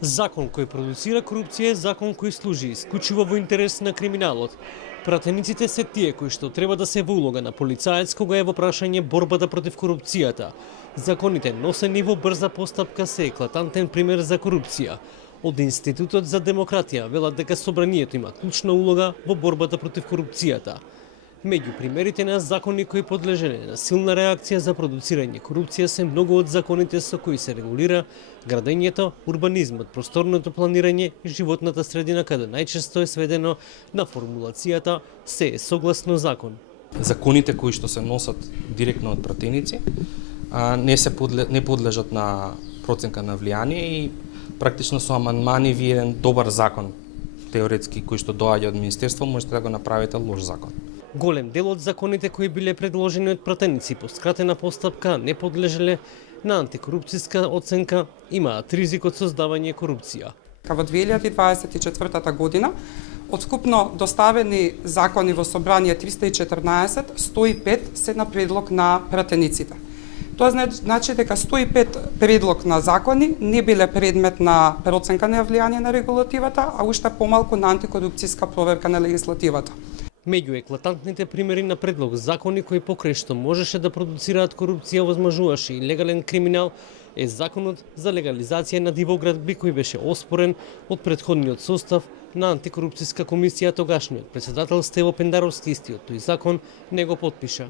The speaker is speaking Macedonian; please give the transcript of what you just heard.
Закон кој продуцира корупција е закон кој служи исклучиво во интерес на криминалот. Пратениците се тие кои што треба да се во улога на полицаец кога е во прашање борбата против корупцијата. Законите носени во брза постапка се еклатантен пример за корупција. Од Институтот за демократија велат дека собранието има клучна улога во борбата против корупцијата. Меѓу примерите на закони кои подлежеле на силна реакција за продуцирање корупција се многу од законите со кои се регулира градењето, урбанизмот, просторното планирање и животната средина, каде најчесто е сведено на формулацијата се е согласно закон. Законите кои што се носат директно од пратеници не подлежат на проценка на влијание и практично со амандмани ви еден добар закон теоретски кој што доаѓа од министерство можете да го направите лош закон. Голем дел од законите кои биле предложени од пратеници по скратена постапка не подлежеле на антикорупцијска оценка, имаат ризик од создавање корупција. Во 2024 година од скупно доставени закони во собрание 314, 105 се на предлог на пратениците. Тоа значи дека 105 предлог на закони не биле предмет на проценка на влијание на регулативата, а уште помалку на антикорупцијска проверка на легислативата. Меѓу еклатантните примери на предлог закони кои покрај што можеше да продуцираат корупција возможуваше и легален криминал е законот за легализација на дивоградби кој беше оспорен од претходниот состав на антикорупцијска комисија, тогашниот председател Стево Пендаровски. Истиот тој закон не го потпиша.